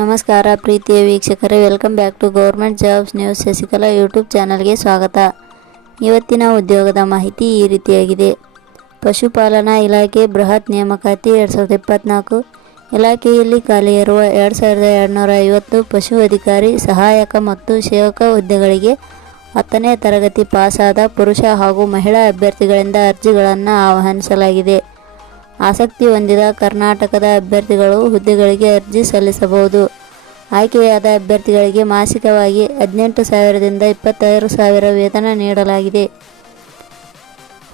ನಮಸ್ಕಾರ ಪ್ರೀತಿಯ ವೀಕ್ಷಕರೇ welcome back to government jobs news Shashikala YouTube ಚಾನಲ್ಗೆ ಸ್ವಾಗತ. ಇವತ್ತಿನ ಉದ್ಯೋಗದ ಮಾಹಿತಿ ಈ ರೀತಿಯಾಗಿದೆ. ಪಶುಪಾಲನಾ ಇಲಾಖೆ ಬೃಹತ್ ನೇಮಕಾತಿ ಎರಡು ಸಾವಿರದ ಇಪ್ಪತ್ತ್ನಾಲ್ಕು ಇಲಾಖೆಯಲ್ಲಿ ಖಾಲಿ ಇರುವ ಎರಡು ಸಾವಿರದ ಎರಡುನೂರ ಐವತ್ತು ಪಶು ಅಧಿಕಾರಿ, ಸಹಾಯಕ ಮತ್ತು ಸೇವಕ ಹುದ್ದೆಗಳಿಗೆ ಹತ್ತನೇ ತರಗತಿ ಪಾಸಾದ ಪುರುಷ ಹಾಗೂ ಮಹಿಳಾ ಅಭ್ಯರ್ಥಿಗಳಿಂದ ಅರ್ಜಿಗಳನ್ನು ಆಹ್ವಾನಿಸಲಾಗಿದೆ. ಆಸಕ್ತಿ ಹೊಂದಿದ ಕರ್ನಾಟಕದ ಅಭ್ಯರ್ಥಿಗಳು ಹುದ್ದೆಗಳಿಗೆ ಅರ್ಜಿ ಸಲ್ಲಿಸಬಹುದು. ಆಯ್ಕೆಯಾದ ಅಭ್ಯರ್ಥಿಗಳಿಗೆ ಮಾಸಿಕವಾಗಿ ಹದಿನೆಂಟು ಸಾವಿರದಿಂದ ಇಪ್ಪತ್ತಾರು ಸಾವಿರ ವೇತನ ನೀಡಲಾಗಿದೆ.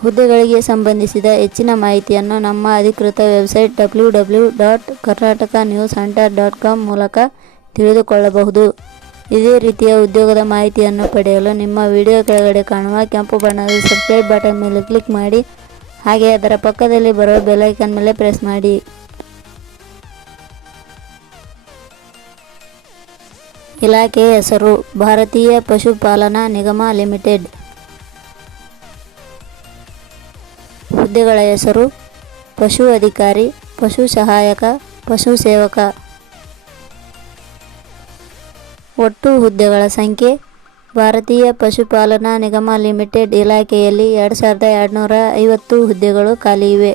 ಹುದ್ದೆಗಳಿಗೆ ಸಂಬಂಧಿಸಿದ ಹೆಚ್ಚಿನ ಮಾಹಿತಿಯನ್ನು ನಮ್ಮ ಅಧಿಕೃತ website W W dot Karnataka news centre dot com ಮೂಲಕ ತಿಳಿದುಕೊಳ್ಳಬಹುದು. ಇದೇ ರೀತಿಯ ಉದ್ಯೋಗದ ಮಾಹಿತಿಯನ್ನು ಪಡೆಯಲು ನಿಮ್ಮ ವಿಡಿಯೋ ಕೆಳಗಡೆ ಕಾಣುವ ಕೆಂಪು ಬಣ್ಣದ ಸಬ್ಸ್ಕ್ರೈಬ್ ಬಟನ್ ಮೇಲೆ ಕ್ಲಿಕ್ ಮಾಡಿ ಹಾಗೆ ಅದರ ಪಕ್ಕದಲ್ಲಿ ಬರುವ ಬೆಲೈಕನ್ ಮೇಲೆ ಪ್ರೆಸ್ ಮಾಡಿ. ಇಲಾಖೆ ಹೆಸರು, ಭಾರತೀಯ ಪಶುಪಾಲನಾ ನಿಗಮ ಲಿಮಿಟೆಡ್. ಹುದ್ದೆಗಳ ಹೆಸರು, ಪಶು ಅಧಿಕಾರಿ, ಪಶು ಸಹಾಯಕ, ಪಶು ಸೇವಕ. ಒಟ್ಟು ಹುದ್ದೆಗಳ ಸಂಖ್ಯೆ ಭಾರತೀಯ ಪಶುಪಾಲನಾ ನಿಗಮ ಲಿಮಿಟೆಡ್ ಇಲಾಖೆಯಲ್ಲಿ ಎರಡು ಸಾವಿರದ ಎರಡುನೂರ ಐವತ್ತು ಹುದ್ದೆಗಳು ಖಾಲಿ ಇವೆ.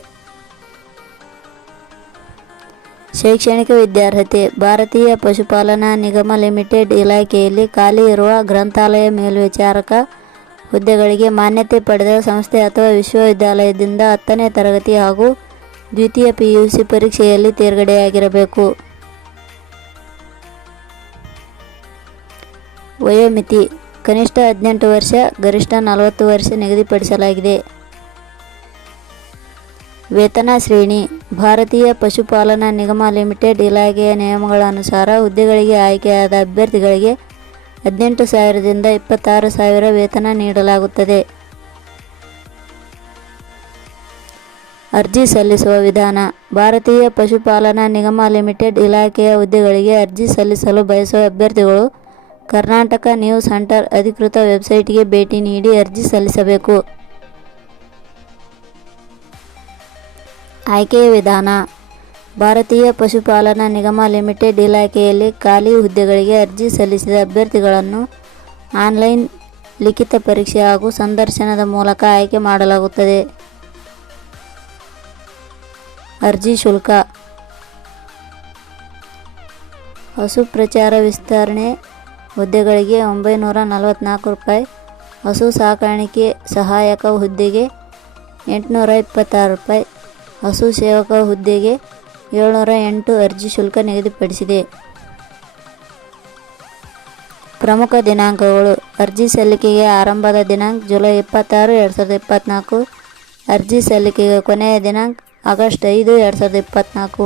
ಶೈಕ್ಷಣಿಕ ವಿದ್ಯಾರ್ಹತೆ, ಭಾರತೀಯ ಪಶುಪಾಲನಾ ನಿಗಮ ಲಿಮಿಟೆಡ್ ಇಲಾಖೆಯಲ್ಲಿ ಖಾಲಿ ಇರುವ ಗ್ರಂಥಾಲಯ ಮೇಲ್ವಿಚಾರಕ ಹುದ್ದೆಗಳಿಗೆ ಮಾನ್ಯತೆ ಪಡೆದ ಸಂಸ್ಥೆ ಅಥವಾ ವಿಶ್ವವಿದ್ಯಾಲಯದಿಂದ ಹತ್ತನೇ ತರಗತಿ ಹಾಗೂ ದ್ವಿತೀಯ ಪಿಯುಸಿ ಪರೀಕ್ಷೆಯಲ್ಲಿ ತೇರ್ಗಡೆಯಾಗಿರಬೇಕು. ವಯೋಮಿತಿ ಕನಿಷ್ಠ ಹದಿನೆಂಟು ವರ್ಷ, ಗರಿಷ್ಠ ನಲವತ್ತು ವರ್ಷ ನಿಗದಿಪಡಿಸಲಾಗಿದೆ. ವೇತನ ಶ್ರೇಣಿ, ಭಾರತೀಯ ಪಶುಪಾಲನಾ ನಿಗಮ ಲಿಮಿಟೆಡ್ ಇಲಾಖೆಯ ನಿಯಮಗಳ ಅನುಸಾರ ಹುದ್ದೆಗಳಿಗೆ ಆಯ್ಕೆಯಾದ ಅಭ್ಯರ್ಥಿಗಳಿಗೆ ಹದಿನೆಂಟು ಸಾವಿರದಿಂದ ಇಪ್ಪತ್ತಾರು ಸಾವಿರ ವೇತನ ನೀಡಲಾಗುತ್ತದೆ. ಅರ್ಜಿ ಸಲ್ಲಿಸುವ ವಿಧಾನ, ಭಾರತೀಯ ಪಶುಪಾಲನಾ ನಿಗಮ ಲಿಮಿಟೆಡ್ ಇಲಾಖೆಯ ಹುದ್ದೆಗಳಿಗೆ ಅರ್ಜಿ ಸಲ್ಲಿಸಲು ಬಯಸುವ ಅಭ್ಯರ್ಥಿಗಳು ಕರ್ನಾಟಕ ನ್ಯೂಸ್ ಹಂಟರ್ ಅಧಿಕೃತ ವೆಬ್ಸೈಟ್ಗೆ ಭೇಟಿ ನೀಡಿ ಅರ್ಜಿ ಸಲ್ಲಿಸಬೇಕು. ಆಯ್ಕೆಯ ವಿಧಾನ. ಭಾರತೀಯ ಪಶುಪಾಲನಾ ನಿಗಮ ಲಿಮಿಟೆಡ್ ಇಲಾಖೆಯಲ್ಲಿ ಖಾಲಿ ಹುದ್ದೆಗಳಿಗೆ ಅರ್ಜಿ ಸಲ್ಲಿಸಿದ ಅಭ್ಯರ್ಥಿಗಳನ್ನು ಆನ್ಲೈನ್ ಲಿಖಿತ ಪರೀಕ್ಷೆ ಹಾಗೂ ಸಂದರ್ಶನದ ಮೂಲಕ ಆಯ್ಕೆ ಮಾಡಲಾಗುತ್ತದೆ. ಅರ್ಜಿ ಶುಲ್ಕ. ಹಸು ಪ್ರಚಾರ ವಿಸ್ತರಣೆ ಹುದ್ದೆಗಳಿಗೆ ಒಂಬೈನೂರ ನಲವತ್ತ್ನಾಲ್ಕು ರೂಪಾಯಿ. ಹಸು ಸಾಕಾಣಿಕೆ ಸಹಾಯಕ ಹುದ್ದೆಗೆ ಎಂಟುನೂರ ಇಪ್ಪತ್ತಾರು ರೂಪಾಯಿ. ಹಸು ಸೇವಕ ಹುದ್ದೆಗೆ ಏಳ್ನೂರ ಎಂಟು ಅರ್ಜಿ ಶುಲ್ಕ ನಿಗದಿಪಡಿಸಿದೆ. ಪ್ರಮುಖ ದಿನಾಂಕಗಳು. ಅರ್ಜಿ ಸಲ್ಲಿಕೆಗೆ ಆರಂಭದ ದಿನಾಂಕ ಜುಲೈ ಇಪ್ಪತ್ತಾರು, ಎರಡು ಸಾವಿರದ ಇಪ್ಪತ್ತ್ನಾಲ್ಕು ಅರ್ಜಿ ಸಲ್ಲಿಕೆಗೆ ಕೊನೆಯ ದಿನಾಂಕ ಆಗಸ್ಟ್ ಐದು, ಎರಡು ಸಾವಿರದ ಇಪ್ಪತ್ತ್ನಾಲ್ಕು